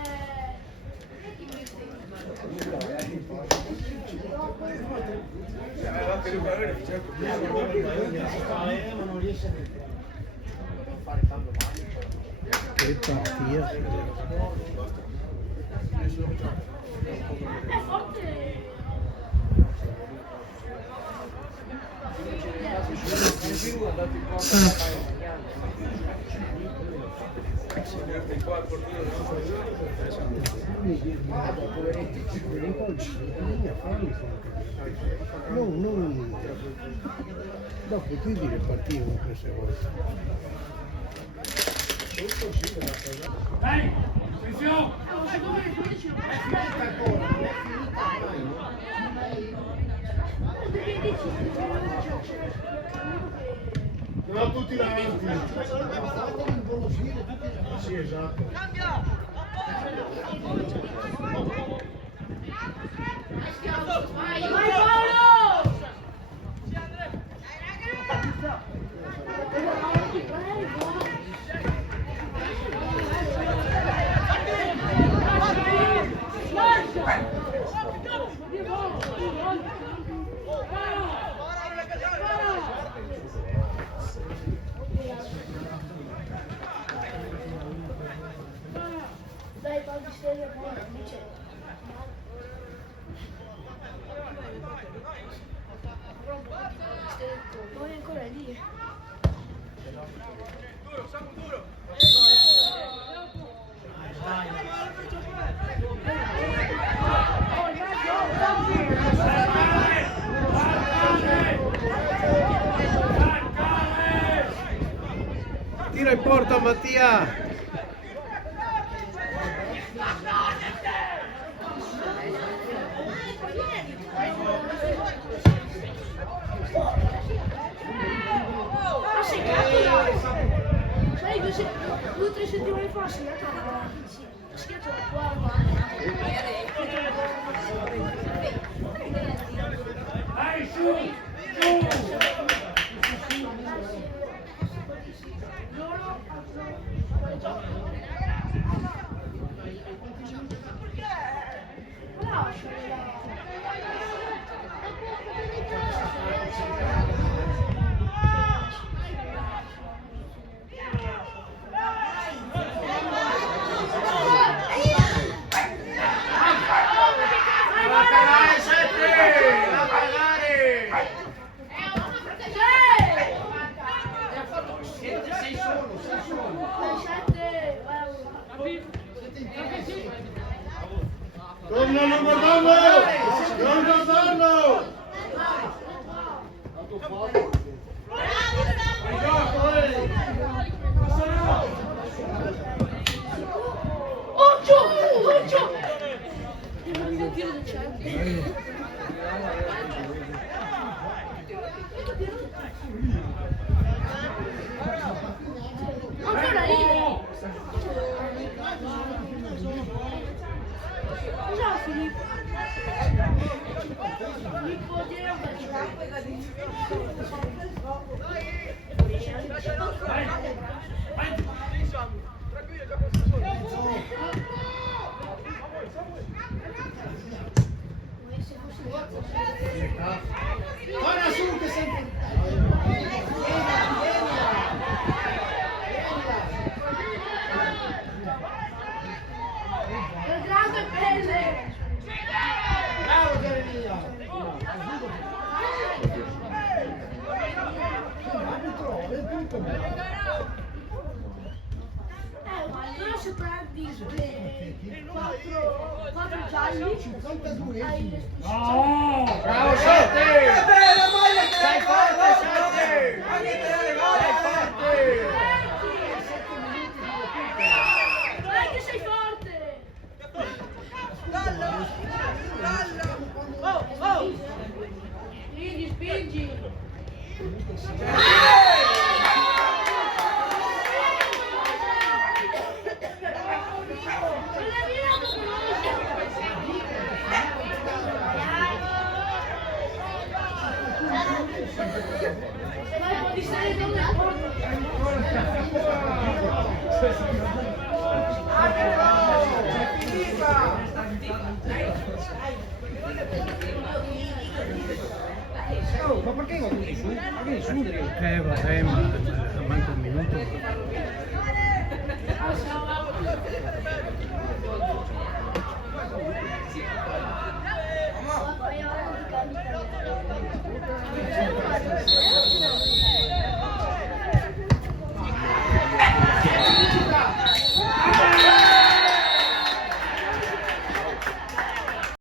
Ma non riesce a Fare cambio mani. Che partita. è forte. Non dopo ti dire partivo queste volte. Dai, attenzione! No, tutti davanti. Sì, esatto. Vai Paolo! Dai, fallo di serie, poi dice. Non è ancora lì. Tira in porta Mattia! Ma sei cazzo? Sai, 2 o 3 settimane fa sei andato a schiaccio da qua. Dai, su! Su! Tornano guardando! Non guardarlo! Occhio! Occhio! Devo rimettere il centro. Ancora lì! Scusa Filippo. Filippo tiene un Guarda su che sempre. grande pelle! Bravo Geremia. Però se prendi 4 gialli 52. hai le No! Bravo, Sette! Sei forte, Sette! Dai che sei forte! Spingi, spingi! Non è via! Ma perché non tutti su? Ma vieni su, Vabbè, ma manca un minuto.